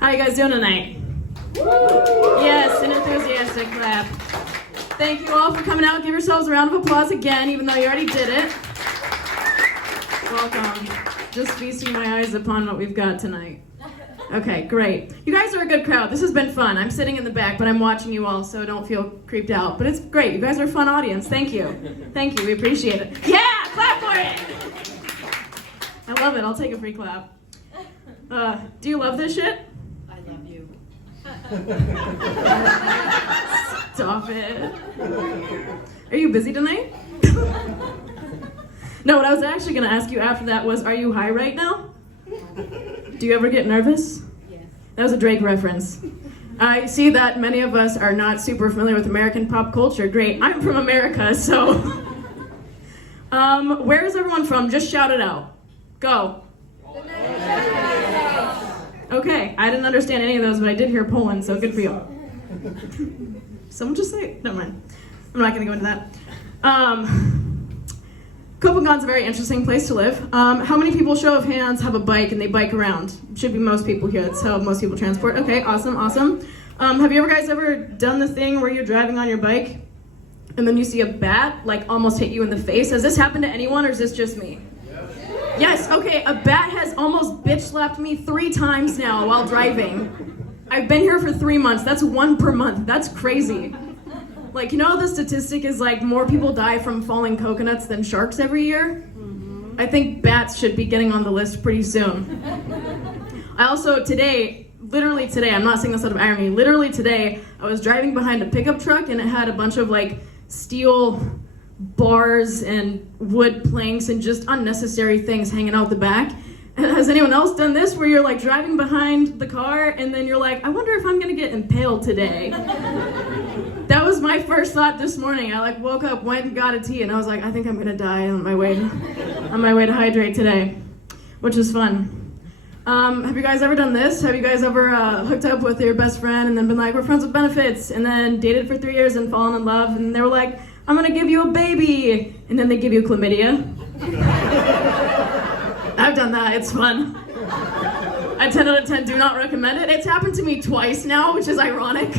How you guys doing tonight? Yes, an enthusiastic clap. Thank you all for coming out. Give yourselves a round of applause again, even though you already did it. Welcome. Just feasting my eyes upon what we've got tonight. Okay, great. You guys are a good crowd. This has been fun. I'm sitting in the back, but I'm watching you all, so don't feel creeped out. But it's great. You guys are a fun audience. Thank you. Thank you. We appreciate it. Yeah, clap for it. I love it. I'll take a free clap. Do you love this shit? I love you. Stop it. Are you busy tonight? No, what I was actually going to ask you after that was, are you high right now? Do you ever get nervous? Yes. That was a Drake reference. I see that many of us are not super familiar with American pop culture. Great. I'm from America, so... where is everyone from? Just shout it out. Go. Okay, I didn't understand any of those, but I did hear Poland, so good for you. Someone just say it. Never mind. I'm not going to go into that. Copenhagen's a very interesting place to live. How many people, show of hands, have a bike and they bike around? Should be most people here. That's how most people transport. Okay, awesome, awesome. Have you guys ever done the thing where you're driving on your bike and then you see a bat like almost hit you in the face? Has this happened to anyone, or is this just me? Yes, okay, a bat has almost bitch slapped me 3 times now while driving. I've been here for 3 months. That's 1 per month. That's crazy. Like, you know, the statistic is like more people die from falling coconuts than sharks every year? Mm-hmm. I think bats should be getting on the list pretty soon. I also, literally today, I'm not saying this out of irony, literally today, I was driving behind a pickup truck and it had a bunch of like steel bars and wood planks and just unnecessary things hanging out the back. And has anyone else done this where you're like driving behind the car and then you're like, I wonder if I'm gonna get impaled today? That was my first thought this morning. I like woke up, went and got a tea, and I was like, I think I'm gonna die on my way to hydrate today, which is fun. Have you guys ever done this? Have you guys ever hooked up with your best friend and then been like, we're friends with benefits, and then dated for 3 years and fallen in love, and they were like, I'm gonna give you a baby, and then they give you chlamydia? I've done that, it's fun. I 10 out of 10 do not recommend it. It's happened to me twice now, which is ironic.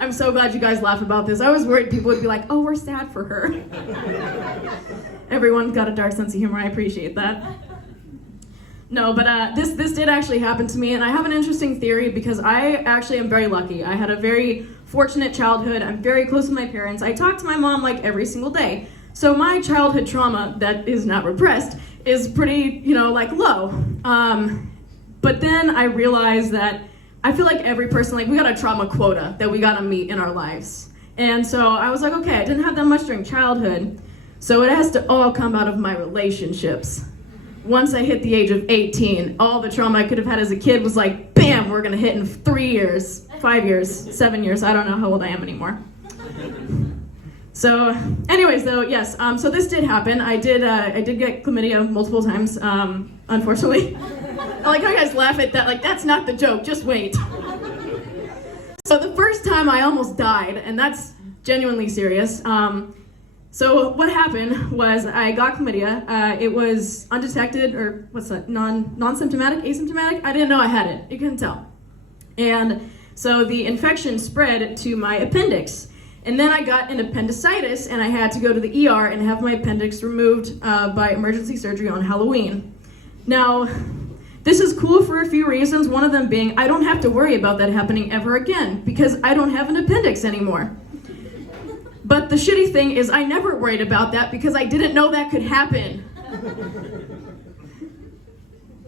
I'm so glad you guys laugh about this. I was worried people would be like, oh, we're sad for her. Everyone's got a dark sense of humor, I appreciate that. No, but this did actually happen to me, and I have an interesting theory because I actually am very lucky. I had a very fortunate childhood. I'm very close with my parents. I talk to my mom like every single day. So my childhood trauma that is not repressed is pretty, like low. But then I realized that I feel like every person, like we got a trauma quota that we gotta meet in our lives. And so I was like, okay, I didn't have that much during childhood, so it has to all come out of my relationships. Once I hit the age of 18, all the trauma I could have had as a kid was like, bam, we're gonna hit in 3 years, 5 years, 7 years, I don't know how old I am anymore. So anyways though, yes, so this did happen. I did get chlamydia multiple times, unfortunately. I like how you guys laugh at that, like that's not the joke, just wait. So the first time I almost died, and that's genuinely serious. So what happened was I got chlamydia. It was undetected, or what's that, non-symptomatic, asymptomatic? I didn't know I had it, you couldn't tell. And so the infection spread to my appendix. And then I got an appendicitis, and I had to go to the ER and have my appendix removed by emergency surgery on Halloween. Now, this is cool for a few reasons, one of them being I don't have to worry about that happening ever again because I don't have an appendix anymore. But the shitty thing is I never worried about that because I didn't know that could happen.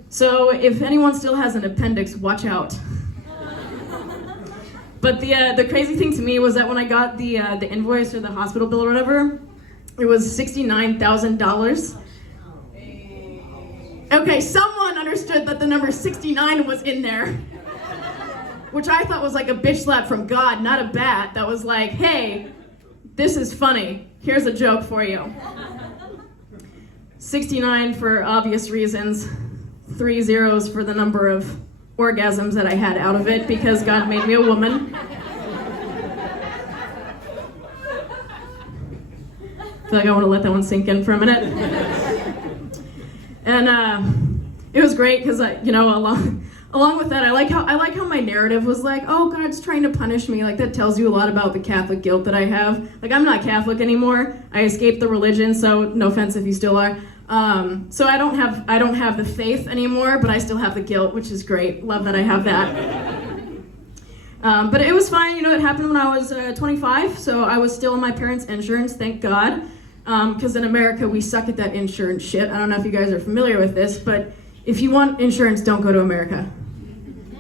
So if anyone still has an appendix, watch out. But the crazy thing to me was that when I got the invoice or the hospital bill or whatever, it was $69,000. Okay, someone understood that the number 69 was in there, which I thought was like a bitch slap from God, not a bat that was like, hey, this is funny. Here's a joke for you. 69 for obvious reasons, 3 zeros for the number of orgasms that I had out of it because God made me a woman. I feel like I want to let that one sink in for a minute. And it was was great because along with that, I like how my narrative was like, oh, God's trying to punish me. Like, that tells you a lot about the Catholic guilt that I have. Like, I'm not Catholic anymore. I escaped the religion, so no offense if you still are. So I don't have the faith anymore, but I still have the guilt, which is great. Love that I have that. But it was fine. It happened when I was 25, so I was still on my parents' insurance, thank God. Because in America, we suck at that insurance shit. I don't know if you guys are familiar with this, but if you want insurance, don't go to America.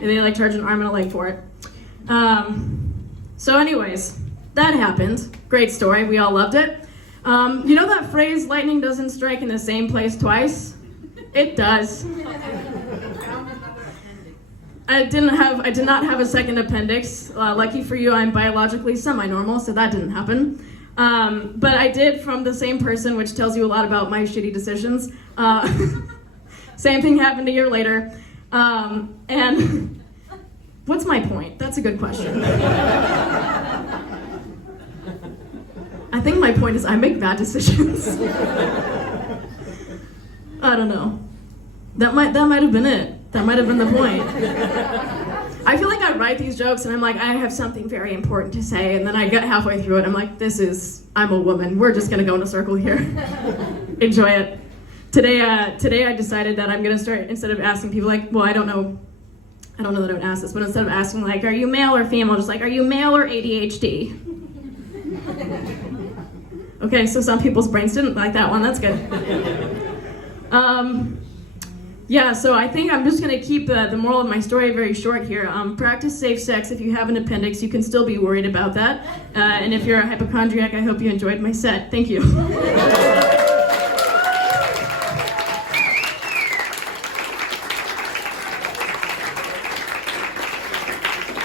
They charge an arm and a leg for it. So anyways, that happened. Great story. We all loved it. You know that phrase, lightning doesn't strike in the same place twice? It does. I did not have a second appendix. Lucky for you, I'm biologically semi-normal, so that didn't happen. But I did from the same person, which tells you a lot about my shitty decisions. Same thing happened a year later. And what's my point? That's a good question. I think my point is I make bad decisions. I don't know. That might have been it. That might have been the point. I feel like I write these jokes and I'm like, I have something very important to say, and then I get halfway through it, I'm like, I'm a woman. We're just gonna go in a circle here. Enjoy it. Today I decided that I'm gonna start, instead of asking people I don't know that I would ask this, but instead of asking are you male or female, just are you male or ADHD? Okay, so some people's brains didn't like that one, that's good. Yeah, so I think I'm just going to keep the moral of my story very short here. Practice safe sex. If you have an appendix, you can still be worried about that. And if you're a hypochondriac, I hope you enjoyed my set. Thank you.